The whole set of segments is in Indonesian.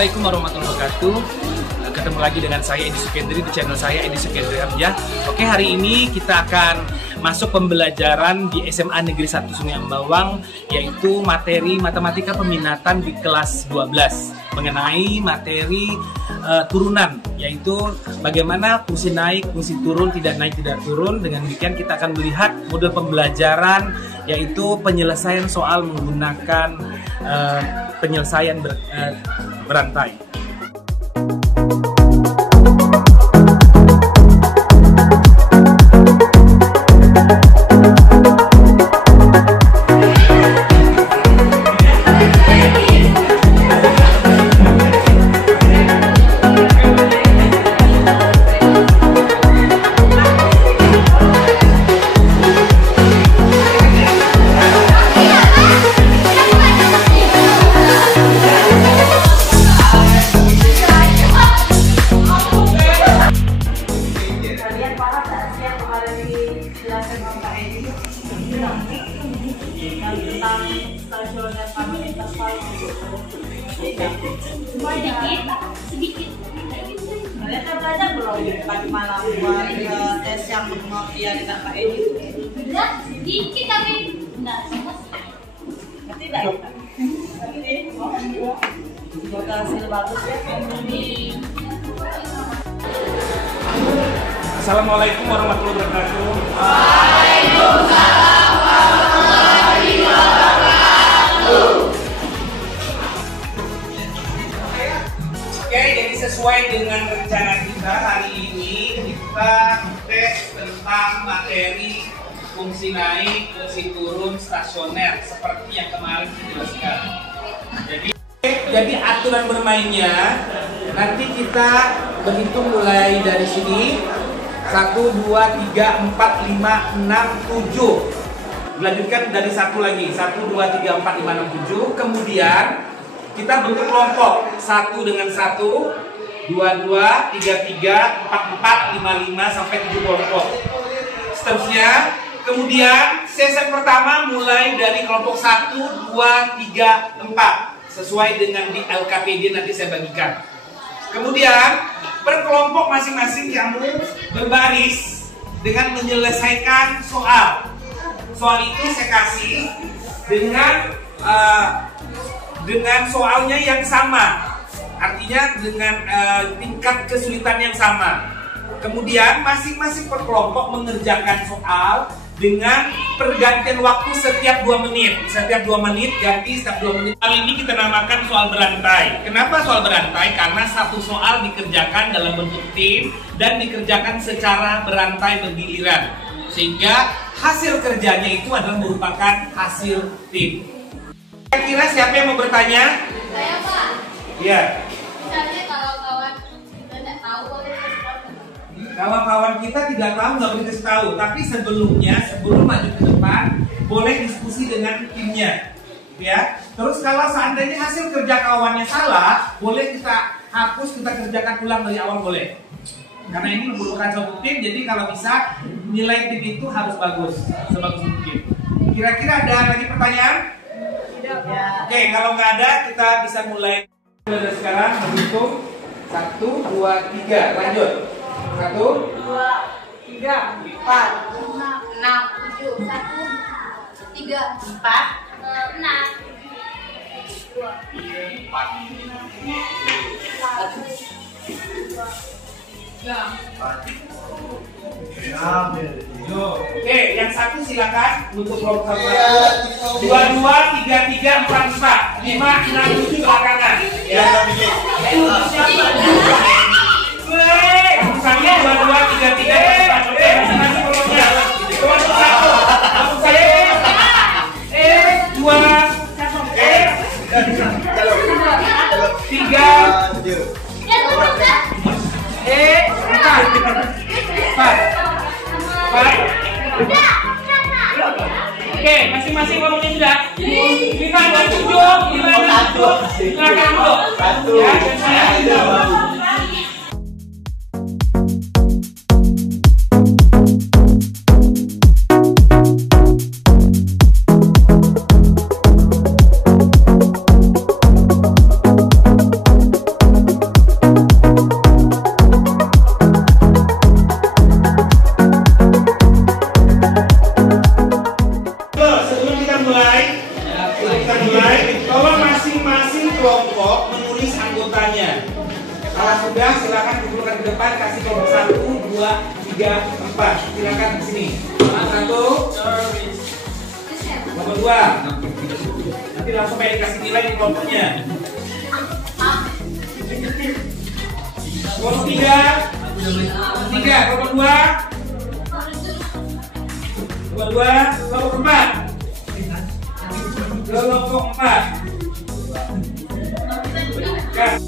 Assalamualaikum warahmatullahi wabarakatuh. Ketemu lagi dengan saya Edi Sukendri di channel saya Edi Sukendri Harja. Oke, hari ini kita akan masuk pembelajaran di SMA Negeri 1 Sungai Ambawang, yaitu materi matematika peminatan di kelas 12 mengenai materi turunan, yaitu bagaimana fungsi naik, fungsi turun, tidak naik, tidak turun. Dengan demikian kita akan melihat model pembelajaran, yaitu penyelesaian soal menggunakan penyelesaian berantai. Sedikit. Kalian kan belajar belum pagi malam buat tes yang pengertian Kak Edi? Udah, sedikit tapi enggak semua. Tidak. Semoga hasil bagus ya. Assalamualaikum warahmatullahi wabarakatuh. Waalaikumsalam warahmatullahi wabarakatuh. Oke, jadi sesuai dengan rencana kita hari ini kita tes tentang materi fungsi naik, fungsi turun, stasioner seperti yang kemarin dijelaskan. Jadi aturan bermainnya nanti kita berhitung mulai dari sini 1, 2, 3, 4, 5, 6, 7. Dilanjutkan dari 1 lagi 1, 2, 3, 4, 5, 6, 7. Kemudian kita bentuk kelompok 1 dengan 1, 2, 2, 3, 3, 4, 4, 5, 5 sampai 7 kelompok. Seterusnya, kemudian sesi pertama mulai dari kelompok 1, 2, 3, 4 sesuai dengan di LKPD nanti saya bagikan. Kemudian berkelompok masing-masing kamu berbaris dengan menyelesaikan soal. Soal itu saya kasih dengan soalnya yang sama, artinya dengan tingkat kesulitan yang sama. Kemudian masing-masing per kelompok mengerjakan soal dengan pergantian waktu setiap 2 menit. Setiap 2 menit ganti setiap 2 menit. Kali ini kita namakan soal berantai. Kenapa soal berantai? Karena satu soal dikerjakan dalam bentuk tim dan dikerjakan secara berantai bergiliran, sehingga hasil kerjanya itu adalah merupakan hasil tim. Kira-kira siapa yang mau bertanya? Saya, Pak. Iya. Misalnya kalau kawan kita tidak tahu, boleh kasih tahu. Kalau kawan kita tidak tahu, nggak boleh kasih tahu. Tapi sebelum maju ke depan, boleh diskusi dengan timnya, ya. Terus kalau seandainya hasil kerja kawannya salah, boleh kita hapus, kita kerjakan ulang dari awal, boleh. Karena ini membutuhkan satu tim, jadi kalau bisa nilai tim itu harus bagus, sebagus mungkin. Kira-kira ada lagi pertanyaan? Ya. Oke, kalau nggak ada, kita bisa mulai dari sekarang menghitung 1, 2, 3, lanjut. 1, 2, 3, 4, 6, 7, 1, 3, 4, 6, 2, Oke, yang satu silakan untuk kelompok 1. 2, 2, 3, 3, 4, 5, 6, 7 belakangan. Ya, misalnya 2, 2, 3, 3, 4. Oke, masing-masing kelompoknya. Kelompok 1, kelompok saya. 2, 3, 4. Oke, masing-masing kelompoknya sudah. 5, 7, 5, 7. Silakan dulu. Ya, dan saya. 3, 4. Silakan di sini. Nomor 1, nomor 2. Nanti langsung pengen kasih nilai di kelompoknya. Kelompok 3, kelompok 2, kelompok 4. Kelompok 4. Ya.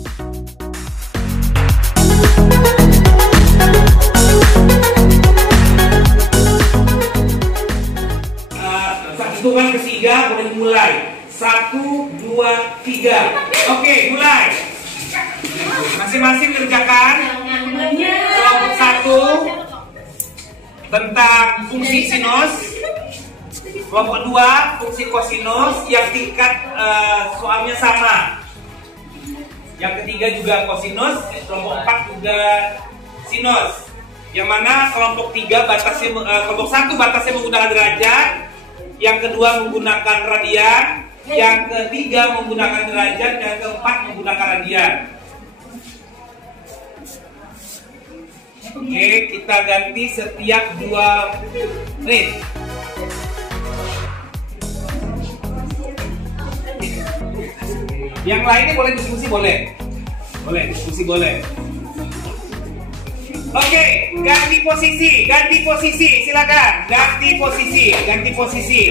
Hitungan ketiga boleh mulai. 1, 2, 3. Oke, mulai. Masing-masing kerjakan. Kelompok 1 tentang fungsi sinus. Kelompok 2 fungsi kosinus yang tingkat soalnya sama. Yang ketiga juga kosinus. Kelompok 4 juga sinus. Yang mana kelompok 3 batasnya kelompok 1 batasnya menggunakan derajat. Yang kedua menggunakan radian, yang ketiga menggunakan derajat, yang keempat menggunakan radian. Oke, kita ganti setiap 2 menit. Yang lainnya boleh diskusi, boleh. Boleh diskusi, boleh. Oke, ganti posisi, silakan. Ganti posisi. Ganti posisi.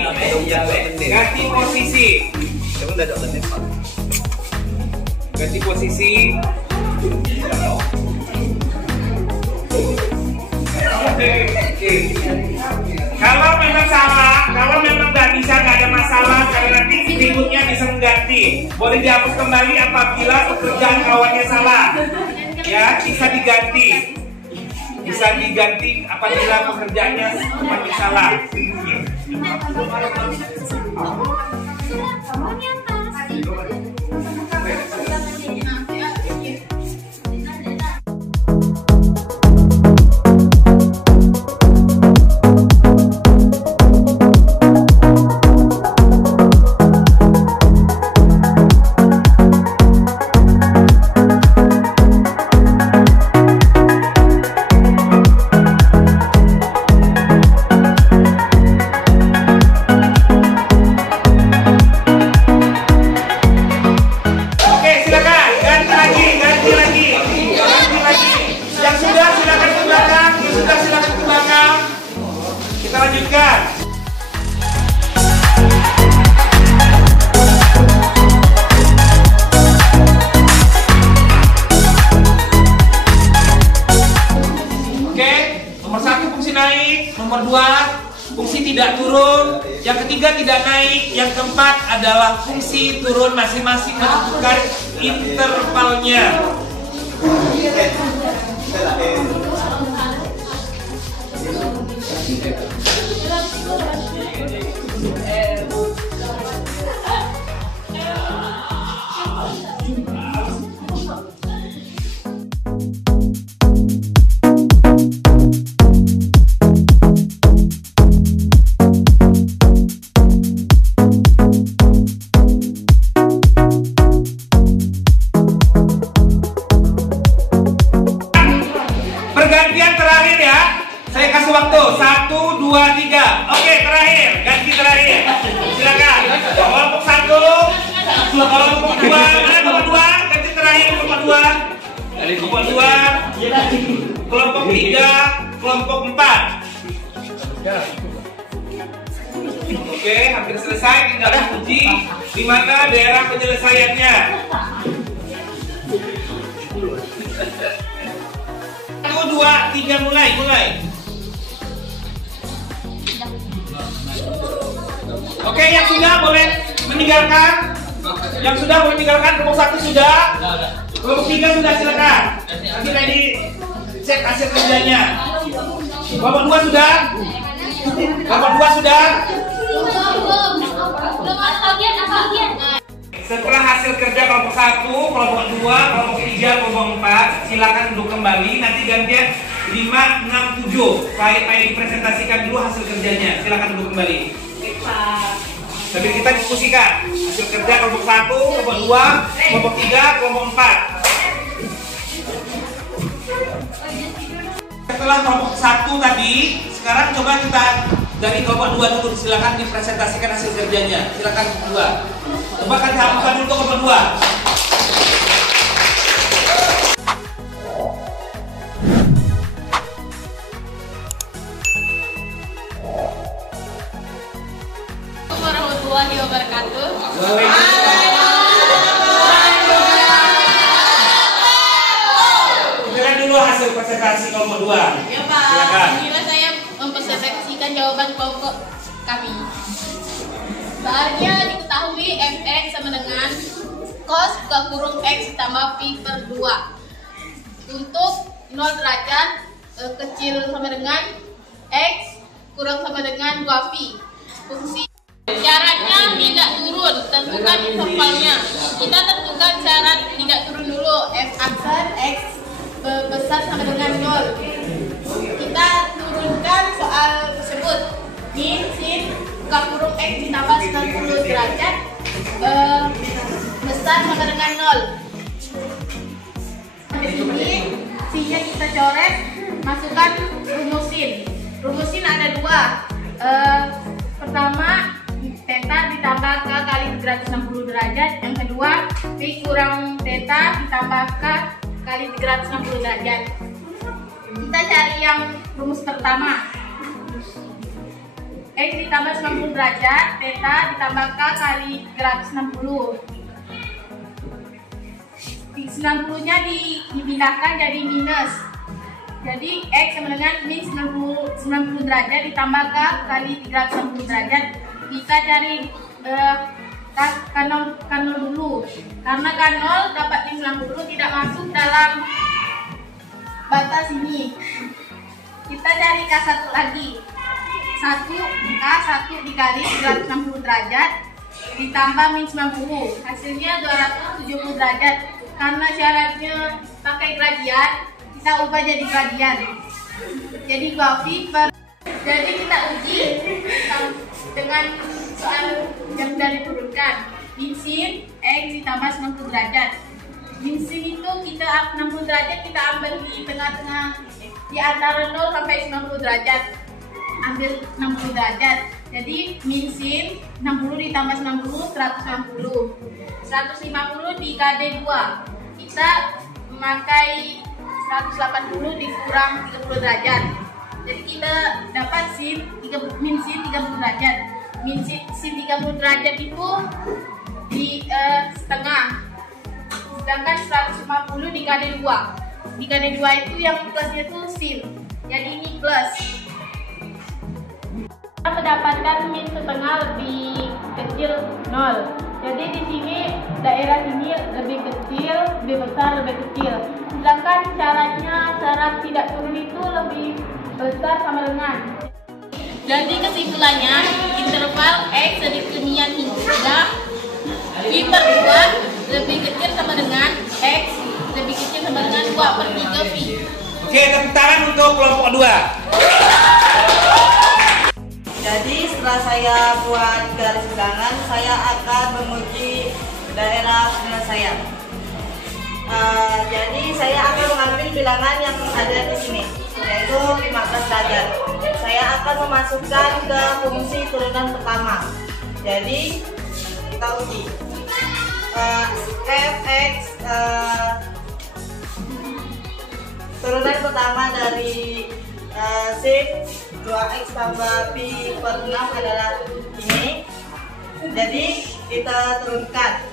Kalau memang salah, kalau memang nggak bisa, nggak ada masalah, karena nanti berikutnya bisa mengganti. Boleh dihapus kembali apabila pekerjaan kawannya salah. Ya, bisa diganti. Bisa diganti apabila pekerjaannya seperti salah. Kita lanjutkan. Oke, nomor 1 fungsi naik, nomor 2 fungsi tidak turun, yang ketiga tidak naik, yang keempat adalah fungsi turun, masing-masing menentukan intervalnya. Pergantian terakhir ya. Saya kasih waktu 1, 2, 3. Oke, terakhir, ganti terakhir. Silakan. Kelompok 1, kelompok 2, mana kelompok 2? Ganti terakhir kelompok 2. Kelompok 2, kelompok 3, kelompok 4. Oke, hampir selesai. Tinggal uji di mana daerah penyelesaiannya. 1, 2, 3, mulai. Oke, yang sudah boleh meninggalkan. Kelompok 1 sudah. Kelompok 3 sudah, silakan. Nanti ready cek hasil kerjanya. Kelompok 2 sudah. Setelah hasil kerja kelompok 1, kelompok 2, kelompok 3, kelompok 4, silakan duduk kembali. Nanti gantian 5, 6, 7. Saya dipresentasikan dulu hasil kerjanya. Silakan duduk kembali. Sambil kita diskusikan hasil kerja kelompok 1, kelompok 2, kelompok 3, kelompok 4. Setelah kelompok 1 tadi, sekarang coba kita dari kelompok 2 dulu. Silakan dipresentasikan hasil kerjanya. Silakan 2. Coba kan hapuskan dulu kelompok 2. Warahmatullahi wabarakatuh. Silakan dulu hasil presentasi kelompok 2. Ya Pak, Silakan. inilah saya mempresentasikan jawaban kelompok kami. Seharusnya diketahui fx sama dengan cos buka kurung x ditambah pi per 2. Untuk 0 derajat kecil sama dengan x kurang sama dengan 2 pi. Fungsi syaratnya tidak turun, tentukan intervalnya. Kita tentukan syarat tidak turun dulu. F aksen x besar sama dengan 0. Kita turunkan soal tersebut. Min sin buka kurung x ditambah 90 derajat besar sama dengan 0. Sampai sini sinnya kita coret, masukkan rumusin. Rumusin ada 2. Pertama, theta ditambah k kali 360 derajat. Yang kedua, pi kurang theta ditambah k kali 360 derajat. Kita cari yang rumus pertama. X ditambah 90 derajat, theta ditambah k kali 360. 90-nya dipindahkan jadi minus. Jadi X sama dengan min 90 derajat ditambah K kali 360 derajat. Kita cari K0 dulu. Karena K0 dapat min 90 tidak masuk dalam batas ini. Kita cari K1 lagi. 1 dikali 360 derajat ditambah min 90. Hasilnya 270 derajat. Karena syaratnya pakai gradian, kita ubah jadi gradian. Jadi 2 pi per. Jadi kita uji dengan soal yang sudah diturunkan. Min sin x ditambah 90 derajat. Min sin itu kita 60 derajat kita ambil di tengah-tengah, di antara 0 sampai 90 derajat. Ambil 60 derajat. Jadi min sin 60 ditambah 90 160. 150 dikali 2. Kita memakai 180 dikurang 30 derajat. Jadi kita dapat min sin 30 derajat. Min sin 30 derajat itu di setengah. Sedangkan 150 dikali 2. Dikali 2 itu yang plusnya itu sin. Jadi ini plus. Kita mendapatkan min setengah lebih kecil 0. Jadi di sini daerah sini lebih kecil, lebih besar, lebih kecil. Sedangkan syarat tidak turun itu lebih besar sama dengan. Jadi kesimpulannya interval x dari kemian hingga pi per 2 lebih kecil sama dengan x lebih kecil sama dengan 2 per 3 pi. Oke, tepuk tangan untuk kelompok 2. Jadi setelah saya buat garis bilangan, saya akan menguji daerah penyelesaian. Jadi saya akan mengambil bilangan yang ada di sini, yaitu 15 derajat. Saya akan memasukkan ke fungsi turunan pertama. Jadi kita uji fx turunan pertama dari sin 2x tambah pi per 6 adalah ini. Jadi kita turunkan.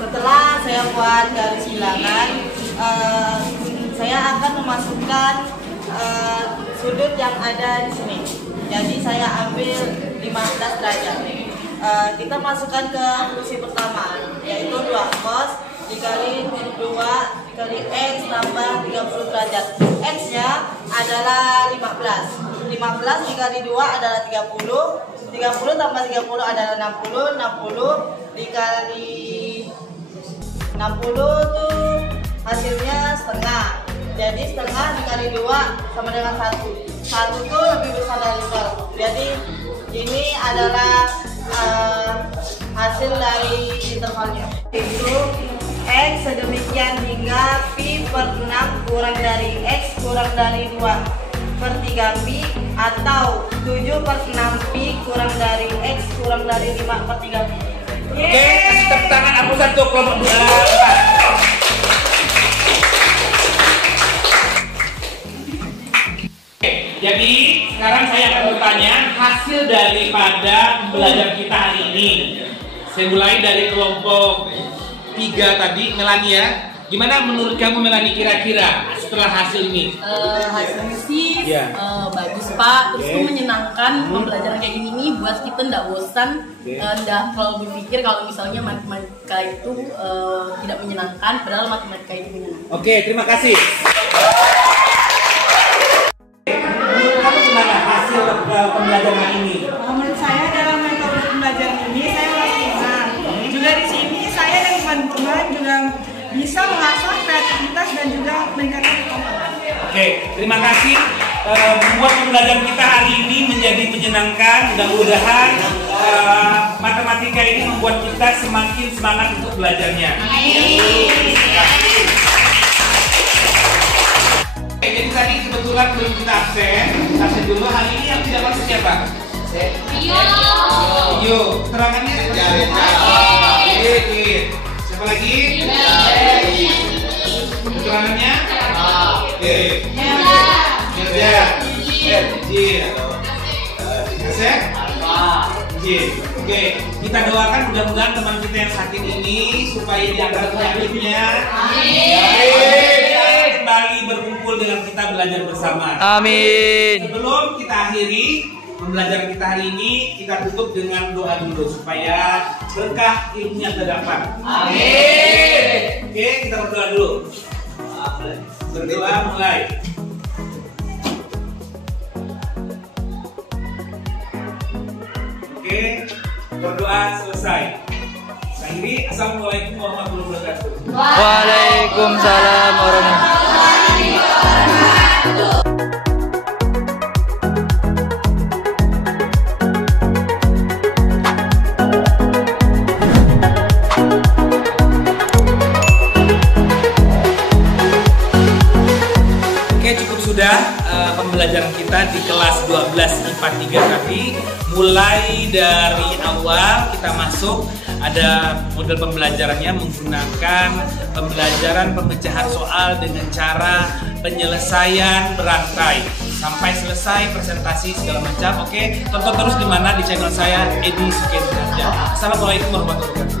Setelah saya buat garis bilangan, saya akan memasukkan sudut yang ada di sini. Jadi saya ambil 15 derajat. Kita masukkan ke fungsi pertama, yaitu 2 cos dikali 2 dikali x tambah 30 derajat. X nya adalah 15. 15 dikali 2 adalah 30. 30 tambah 30 adalah 60. 60 dikali 60 tuh hasilnya setengah. Jadi setengah dikali 2 sama dengan 1. 1 tuh lebih besar dari 0. Jadi ini adalah hasil dari intervalnya. Itu X sedemikian hingga pi per 6 kurang dari X kurang dari 2 per 3 pi atau 7 per 6 pi kurang dari X kurang dari 5 per 3 pi. Oke, kasih tepuk tangan aku satu kelompok 2, 4. Jadi sekarang saya akan bertanya hasil daripada belajar kita hari ini. Saya mulai dari kelompok 3 tadi, Melania. Gimana menurut kamu Melani kira-kira setelah hasil ini? Hasilnya sih bagus Pak, terus itu menyenangkan. Pembelajaran kayak gini nih buat kita nggak bosan, nggak kalau berpikir kalau misalnya matematika itu tidak menyenangkan, padahal matematika itu menyenangkan. Oke, terima kasih. Menurut kamu gimana hasil pembelajaran ini? Menurut saya dalam metode pembelajaran ini saya merasa senang. Juga di sini saya dan teman-teman juga bisa mengasah kreativitas dan juga meningkatkan kemampuan. Oke, terima kasih. Membuat pembelajaran kita hari ini menjadi menyenangkan. Mudah-mudahan matematika ini membuat kita semakin semangat untuk belajarnya. Oke, jadi tadi kebetulan belum kita absen dulu. Hari ini yang tidak masuk siapa? Yo, keterangannya siapa lagi? Keterangannya? Oke. Oke, kita doakan mudah-mudahan teman kita yang sakit ini supaya diangkat penyakitnya. Kembali berkumpul dengan kita belajar bersama. Amin. Sebelum kita akhiri pembelajaran kita hari ini, kita tutup dengan doa dulu supaya berkah ilmunya terdapat. Amin. Oke, kita berdoa dulu. Berdoa mulai. Oke, berdoa selesai. Akhiri, assalamualaikum warahmatullahi wabarakatuh. Waalaikumsalam warahmatullahi wabarakatuh. Sudah pembelajaran kita di kelas 12 IPA 3 tadi. Mulai dari awal kita masuk ada model pembelajarannya menggunakan pembelajaran pemecahan soal dengan cara penyelesaian berantai sampai selesai presentasi segala macam. Oke, tonton terus di mana di channel saya Edi Sukendraja. Assalamualaikum warahmatullahi wabarakatuh.